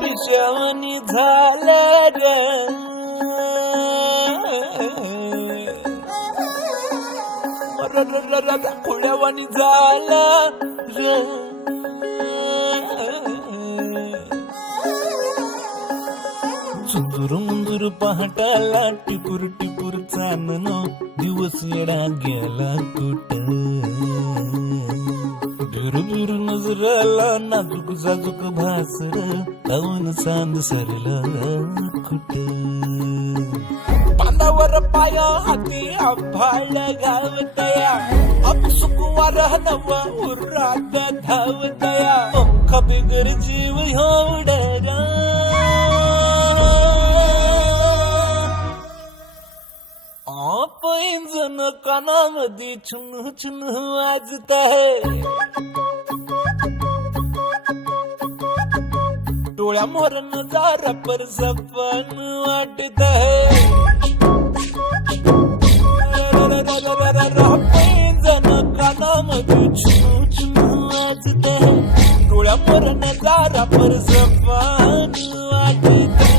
पिशवणी झालं ग खुळ्यावानी झालं र सुंदर मुंदूर पहाटाला टिपूर टिपूर चांदण दिवस येडा गेला कुठं बिर नजराला नाजूक जाजूक भासर लावून चांद सरला कुठं बांधावर पाया हाती आभाळ गावतया अपसुकवार नवा उरात धावतया पंखा बिगर जीव एवढा पैंजण कानामध्ये छुन छुन वाजत आहे डोळ्या मोर नजारा पर सपन वाटत है पैंजण कानामध्ये छुन छुन वाजत है डोळ्या मोर नजारा पर सपन वाटत है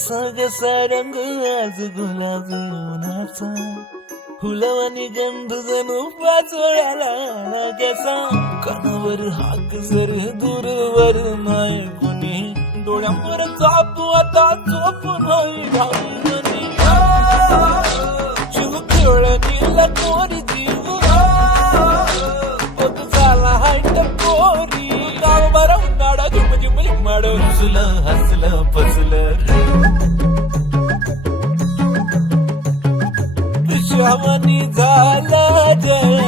सगसा रंग आज गुलाबी उन्हाचा फुलवानी गंध जणू पाचोळ्याला कसा कानावर हाक जर दूरवर नाही कुणी डोळ्यावर चापू आता चोपून होई भावनी जीव खेळणीला कोरी जीव बघ झाला हायट कोरी गाव बरा उन्हाळा झुम झुम झुमाड हसलं हसलं फसलं पिशवणी झालं जय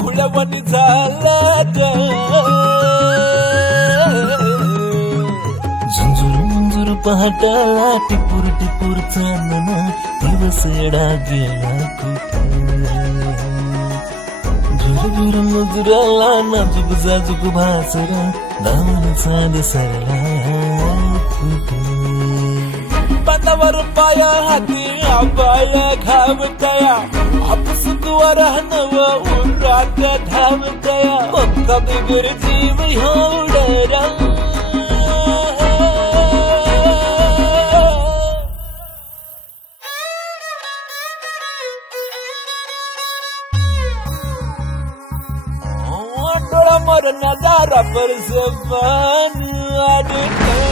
खुळ्यावानी झालं जय झुंझुर मुंजूर पहाटाला टिपूर टिपूर चांदण दिवस येडा गेला कुठं झुरझुर मजुराला नाजूक जाजूक भासरा दावण चांद सरला बांधावर पाया हाती आबाळ घावतया अपसुकवार नव उरात धावतया पंखा बिगर जीव एवढा डोळा मोर नजारा पर सपन वाटत